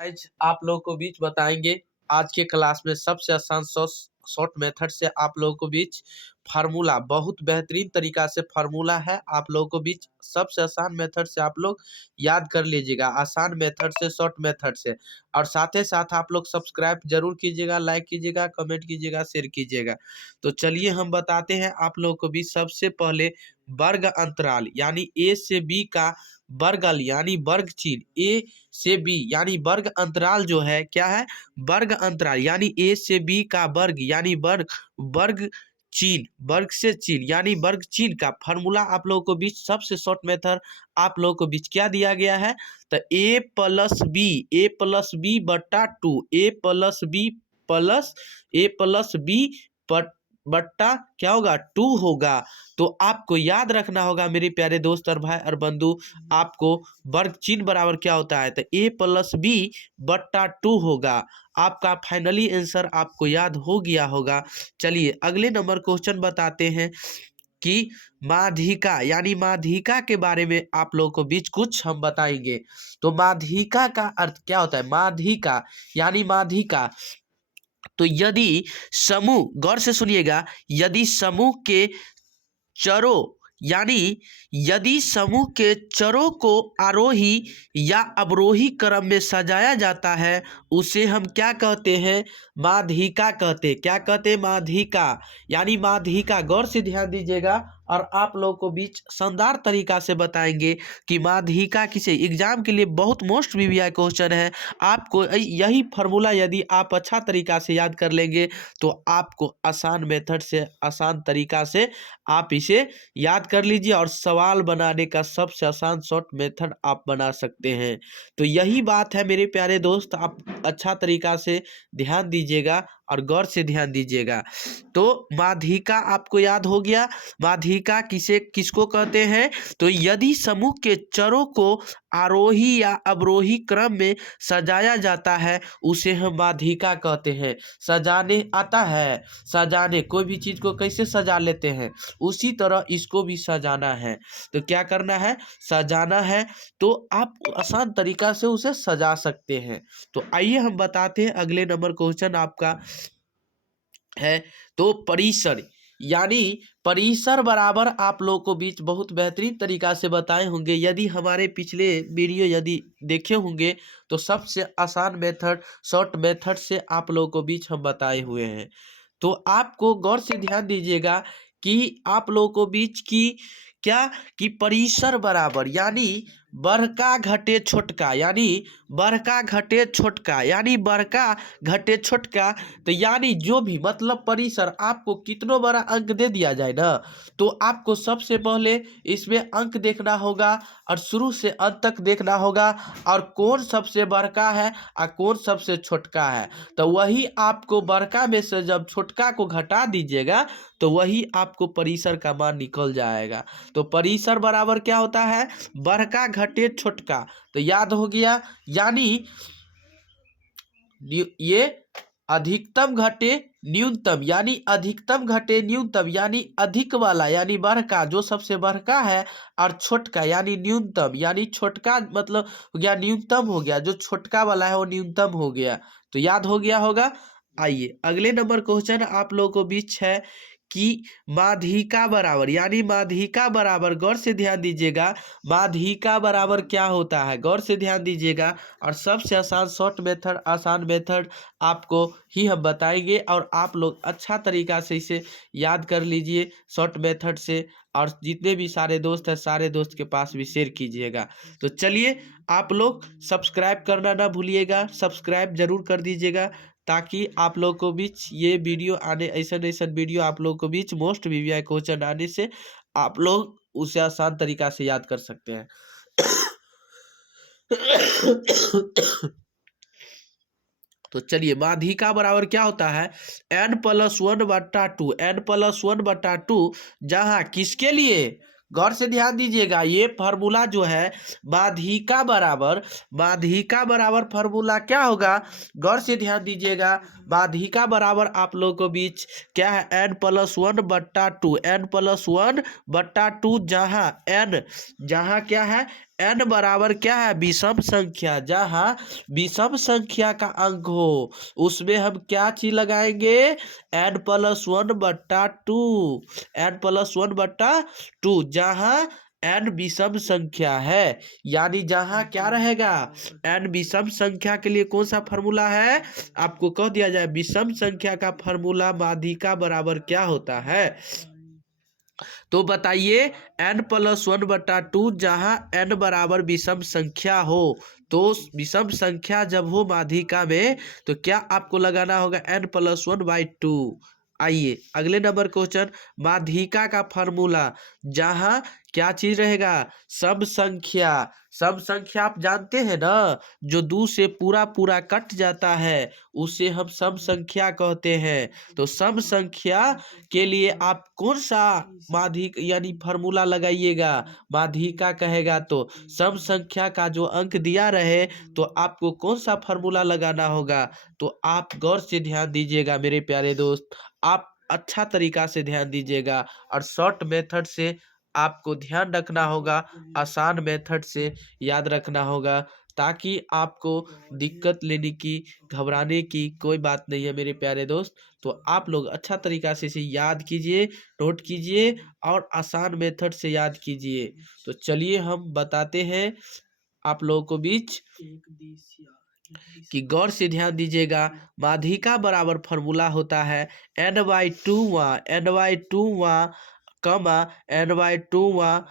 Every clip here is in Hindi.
आज आप लोगों को बीच बताएंगे आज के क्लास में सबसे आसान शॉर्ट मेथड से आप लोगों को बीच फार्मूला बहुत बेहतरीन तरीका से फार्मूला है। आप लोगों को बीच सबसे आसान मेथड से आप लोग याद कर लीजिएगा, आसान मेथड से, शॉर्ट मेथड से। और साथ ही साथ आप लोग सब्सक्राइब जरूर कीजिएगा, लाइक कीजिएगा, कमेंट कीजिएगा, शेयर कीजिएगा। तो चलिए हम बताते हैं आप लोगों को बीच सबसे पहले वर्ग अंतराल यानी ए से बी का वर्गल यानी वर्ग चिन्ह, ए से बी यानी वर्ग अंतराल जो है क्या है, वर्ग अंतराल यानी ए से बी का वर्ग यानी वर्ग चिन्ह, वर्ग से चिन्ह यानी वर्ग चिन्ह का फॉर्मूला आप लोगों को बीच सबसे शॉर्ट मेथड आप लोगों को बीच क्या दिया गया है। तो ए प्लस बी बट्टा टू, ए प्लस बी बट्टा क्या होगा, टू होगा। तो आपको याद रखना होगा मेरे प्यारे दोस्त और भाई और बंधु, आपको वर्ग चिन्ह बराबर क्या होता है, तो ए प्लस बी बट्टा टू होगा। आपका फाइनली आंसर आपको याद हो गया होगा। चलिए अगले नंबर क्वेश्चन बताते हैं कि माध्यिका यानी माध्यिका के बारे में आप लोगों को बीच कुछ हम बताएंगे। तो माध्यिका का अर्थ क्या होता है, माध्यिका यानी माध्यिका। तो यदि समूह, गौर से सुनिएगा, यदि समूह के चरों यानी यदि समूह के चरों को आरोही या अवरोही क्रम में सजाया जाता है उसे हम क्या कहते हैं, माध्यिका कहते हैं। क्या कहते हैं, माध्यिका यानी माध्यिका। गौर से ध्यान दीजिएगा और आप लोगों को बीच शानदार तरीका से बताएंगे कि माध्यिका किसे, एग्जाम के लिए बहुत मोस्ट वीवीआई क्वेश्चन है। आपको यही फार्मूला यदि आप अच्छा तरीका से याद कर लेंगे तो आपको आसान मेथड से, आसान तरीका से आप इसे याद कर लीजिए और सवाल बनाने का सबसे आसान शॉर्ट मेथड आप बना सकते हैं। तो यही बात है मेरे प्यारे दोस्त, आप अच्छा तरीका से ध्यान दीजिएगा और गौर से ध्यान दीजिएगा। तो माध्यिका आपको याद हो गया। माध्यिका किसको कहते हैं, तो यदि समूह के चरों को आरोही या अवरोही क्रम में सजाया जाता है उसे हम माध्यिका कहते हैं। सजाने आता है, सजाने, कोई भी चीज को कैसे सजा लेते हैं उसी तरह इसको भी सजाना है। तो क्या करना है, सजाना है। तो आप आसान तरीका से उसे सजा सकते हैं। तो आइए हम बताते हैं अगले नंबर क्वेश्चन आपका है। तो परिसर यानी परिसर बराबर आप लोगों को बीच बहुत बेहतरीन तरीका से बताए होंगे। यदि हमारे पिछले वीडियो यदि देखे होंगे तो सबसे आसान मेथड, शॉर्ट मेथड से आप लोगों को बीच हम बताए हुए हैं। तो आपको गौर से ध्यान दीजिएगा कि आप लोगों को बीच की क्या, कि परिसर बराबर यानी बड़का घटे छोटका, यानी बड़का घटे छोटका, यानी बड़का घटे छोटका। तो यानी जो भी मतलब परिसर, आपको कितनों बड़ा अंक दे दिया जाए ना तो आपको सबसे पहले इसमें अंक देखना होगा और शुरू से अंत तक देखना होगा और कौन सबसे बड़का है और कौन सबसे छोटका है। तो वही आपको बड़का में से जब छोटका को घटा दीजिएगा तो वही आपको परिसर का मान निकल जाएगा। तो परिसर बराबर क्या होता है, बड़का घटे छोटका। तो याद हो गया, यानी ये अधिकतम घटे न्यूनतम, यानी अधिकतम घटे न्यूनतम यानी अधिक वाला यानी बड़का जो सबसे बड़का है, और छोटका यानी न्यूनतम यानी छोटका मतलब हो गया न्यूनतम, हो गया जो छोटका वाला है वो न्यूनतम हो गया। तो याद हो गया होगा। आइए अगले नंबर क्वेश्चन आप लोगों को बीच है कि माध्यिका बराबर यानी माध्यिका बराबर, गौर से ध्यान दीजिएगा, माध्यिका बराबर क्या होता है, गौर से ध्यान दीजिएगा। और सबसे आसान शॉर्ट मेथड, आसान मेथड आपको ही हम बताएंगे और आप लोग अच्छा तरीका से इसे याद कर लीजिए शॉर्ट मेथड से। और जितने भी सारे दोस्त हैं सारे दोस्त के पास भी शेयर कीजिएगा। तो चलिए आप लोग सब्सक्राइब करना ना भूलिएगा, सब्सक्राइब जरूर कर दीजिएगा ताकि आप लोग को बीच ये वीडियो आने, ऐसा वीडियो आप लोग को बीच मोस्ट वीवीआई क्वेश्चन आने से आप लोग उसे आसान तरीका से याद कर सकते हैं। तो चलिए माध्यिका बराबर क्या होता है, n+1/2, n+1/2, जहां किसके लिए, गौर से ध्यान दीजिएगा, ये फार्मूला जो है माध्यिका बराबर फार्मूला क्या होगा, गौर से ध्यान दीजिएगा। माध्यिका बराबर आप लोगों को बीच क्या है, n+1/2, n+1/2, जहां n, जहां क्या है n बराबर क्या है, विषम संख्या। जहाँ विषम संख्या का अंक हो उसमें हम क्या चीज लगाएंगे, n+1/2, n+1/2। जहाँ n विषम संख्या है, यानी जहाँ क्या रहेगा, n विषम संख्या के लिए कौन सा फॉर्मूला है, आपको कह दिया जाए विषम संख्या का फॉर्मूला माध्यिका बराबर क्या होता है। तो बताइए, n+1/2 जहाँ n बराबर विषम संख्या हो, तो विषम संख्या जब हो माध्यिका में तो क्या आपको लगाना होगा, n+1/2। आइए अगले नंबर क्वेश्चन, माध्यिका का फॉर्मूला। जहाँ क्या चीज रहेगा, सम संख्या। सम संख्या आप जानते हैं ना, जो 2 से पूरा पूरा कट जाता है उसे हम सम संख्या कहते हैं। तो सम संख्या के लिए आप कौन सा माध्यिक यानी फॉर्मूला लगाइएगा, माध्यिका कहेगा तो सम संख्या का जो अंक दिया रहे तो आपको कौन सा फॉर्मूला लगाना होगा। तो आप गौर से ध्यान दीजिएगा मेरे प्यारे दोस्त, आप अच्छा तरीका से ध्यान दीजिएगा और शॉर्ट मेथड से आपको ध्यान रखना होगा, आसान मेथड से याद रखना होगा, ताकि आपको दिक्कत लेने की, घबराने की कोई बात नहीं है मेरे प्यारे दोस्त। तो आप लोग अच्छा तरीका से इसे याद कीजिए, नोट कीजिए और आसान मेथड से याद कीजिए। तो चलिए हम बताते हैं आप लोगों को बीच कि गौर से ध्यान दीजिएगा। माध्यिका बराबर फॉर्मूला होता है n/2 कमा n/2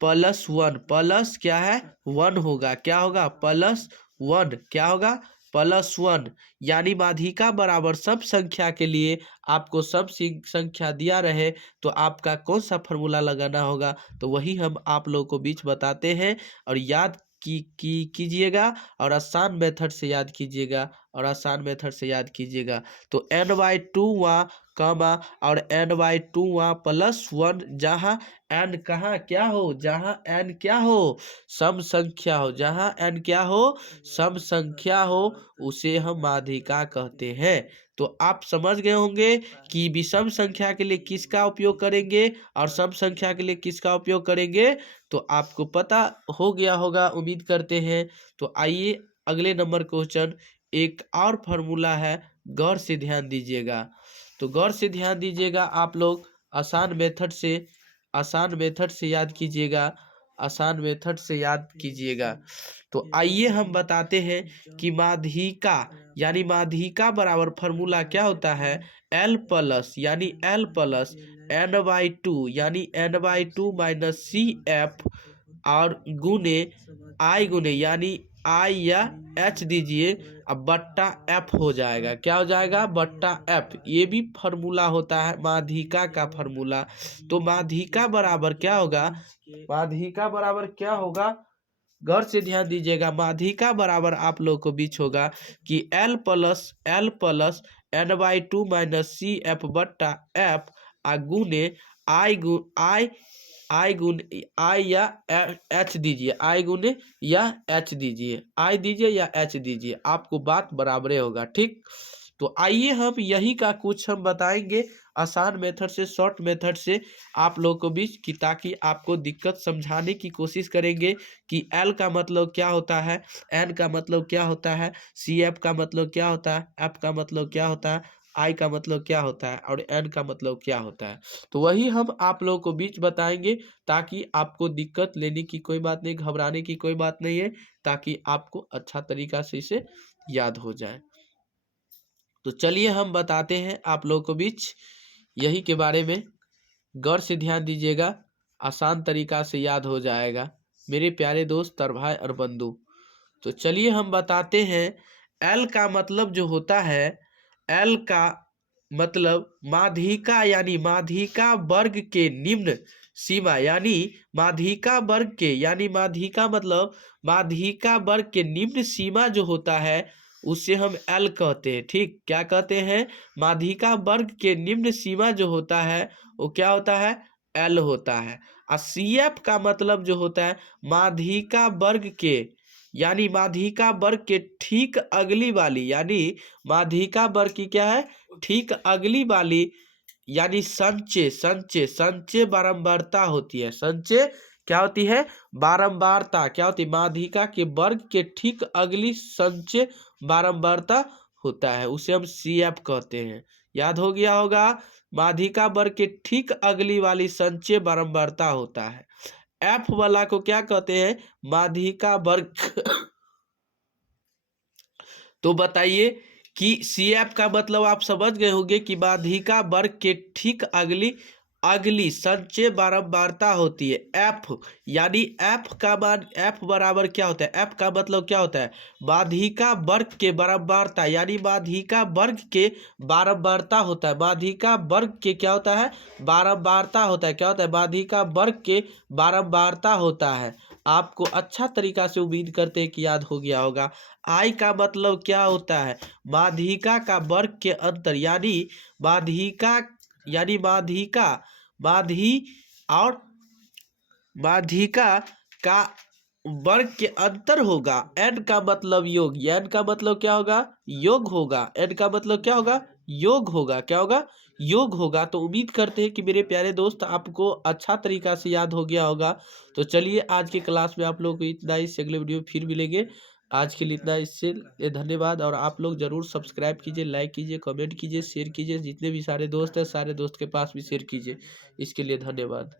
+1, प्लस क्या है 1 होगा, क्या होगा +1, क्या होगा +1। यानी माध्यिका बराबर सब संख्या के लिए आपको सब संख्या दिया रहे तो आपका कौन सा फॉर्मूला लगाना होगा, तो वही हम आप लोगों को बीच बताते हैं। और याद कीजिएगा और आसान मेथड से याद कीजिएगा, और आसान मेथड से याद कीजिएगा। तो n/2 कमा और n/2 +1, जहाँ n कहाँ क्या हो, जहाँ n क्या हो, सम संख्या हो। जहाँ n क्या हो, सम संख्या हो, उसे हम माध्यिका कहते हैं। तो आप समझ गए होंगे कि विषम संख्या के लिए किसका उपयोग करेंगे और सम संख्या के लिए किसका उपयोग करेंगे। तो आपको पता हो गया होगा, उम्मीद करते हैं। तो आइए अगले नंबर क्वेश्चन, एक और फार्मूला है, गौर से ध्यान दीजिएगा। तो गौर से ध्यान दीजिएगा आप लोग, आसान मेथड से याद कीजिएगा, आसान मेथड से याद कीजिएगा। तो आइए हम बताते हैं कि माध्यिका यानी माध्यिका बराबर फॉर्मूला क्या होता है, L प्लस यानी L प्लस n/2 यानी n/2 -CF और गुने I गुने यानी I या H दीजिए, अब बट्टा F हो जाएगा। क्या हो जाएगा, बट्टा F। ये भी फार्मूला होता है माध्यिका का फार्मूला। तो माध्यिका बराबर क्या होगा, माध्यिका बराबर क्या होगा, गौर से ध्यान दीजिएगा। माध्यिका बराबर आप लोग को बीच होगा कि L प्लस n/2 -CF बट्टा F गुने आई गुण आई या एच दीजिए, आई गुने या एच दीजिए, आई दीजिए या एच दीजिए, आपको बात बराबरे होगा। ठीक, तो आइए हम यही का कुछ हम बताएंगे आसान मेथड से, शॉर्ट मेथड से आप लोगों को बीच की, ताकि आपको दिक्कत समझाने की कोशिश करेंगे कि L का मतलब क्या होता है, N का मतलब क्या होता है, CF का मतलब क्या होता है, F का मतलब क्या होता है, I का मतलब क्या होता है और N का मतलब क्या होता है। तो वही हम आप लोगों को बीच बताएंगे, ताकि आपको दिक्कत लेने की कोई बात नहीं, घबराने की कोई बात नहीं है, ताकि आपको अच्छा तरीका से इसे याद हो जाए। तो चलिए हम बताते हैं आप लोगों को बीच यही के बारे में, गौर से ध्यान दीजिएगा, आसान तरीका से याद हो जाएगा मेरे प्यारे दोस्त और भाई और बंधु। तो चलिए हम बताते हैं, एल का मतलब जो होता है, एल का मतलब माध्यिका यानी माध्यिका वर्ग के निम्न सीमा, यानी माध्यिका वर्ग के, यानी माध्यिका मतलब माध्यिका वर्ग के निम्न सीमा जो होता है उसे हम एल कहते हैं। ठीक, क्या कहते हैं, माध्यिका वर्ग के निम्न सीमा जो होता है वो क्या होता है, एल होता है। और CF का मतलब जो होता है माध्यिका वर्ग के, यानी माध्यिका वर्ग के ठीक अगली वाली, यानी माध्यिका वर्ग की क्या है, ठीक अगली वाली, यानी संचय बारंबारता होती है। संचय क्या होती है? बारंबारता। क्या होती है? माध्यिका के वर्ग के ठीक अगली संचय बारंबारता होता है, उसे हम CF कहते हैं। याद हो गया होगा, माध्यिका वर्ग के ठीक अगली वाली संचय बारंबारता होता है। F वाला को क्या कहते हैं? माध्यिका वर्ग। तो बताइए कि CF का मतलब आप समझ गए होंगे कि माध्यिका वर्ग के ठीक अगली अगली संचय बारंबारता होती है F। यानी F का मान F बराबर क्या होता है? F का मतलब क्या होता है? माध्यिका वर्ग के बारंबारता, यानी माध्यिका वर्ग के बारंबारता होता है। माध्यिका वर्ग के क्या होता है? बारंबारता होता है। क्या होता है? माध्यिका वर्ग के बारंबारता होता है। आपको अच्छा तरीका से उम्मीद करते हैं कि याद हो गया होगा। आई का मतलब क्या होता है? माध्यिका का वर्ग के अंतर, यानी माध्यिका माध्यिका माधी और माध्यिका का वर्ग के अंतर होगा। n का मतलब योग, n का मतलब क्या होगा? योग होगा। n का मतलब क्या होगा? योग होगा। क्या होगा? योग होगा। तो उम्मीद करते हैं कि मेरे प्यारे दोस्त आपको अच्छा तरीका से याद हो गया होगा। तो चलिए आज की क्लास में आप लोगों को इतना ही, से अगले वीडियो में फिर मिलेंगे। आज के लिए इतना, इससे धन्यवाद। और आप लोग जरूर सब्सक्राइब कीजिए, लाइक कीजिए, कमेंट कीजिए, शेयर कीजिए। जितने भी सारे दोस्त हैं सारे दोस्त के पास भी शेयर कीजिए। इसके लिए धन्यवाद।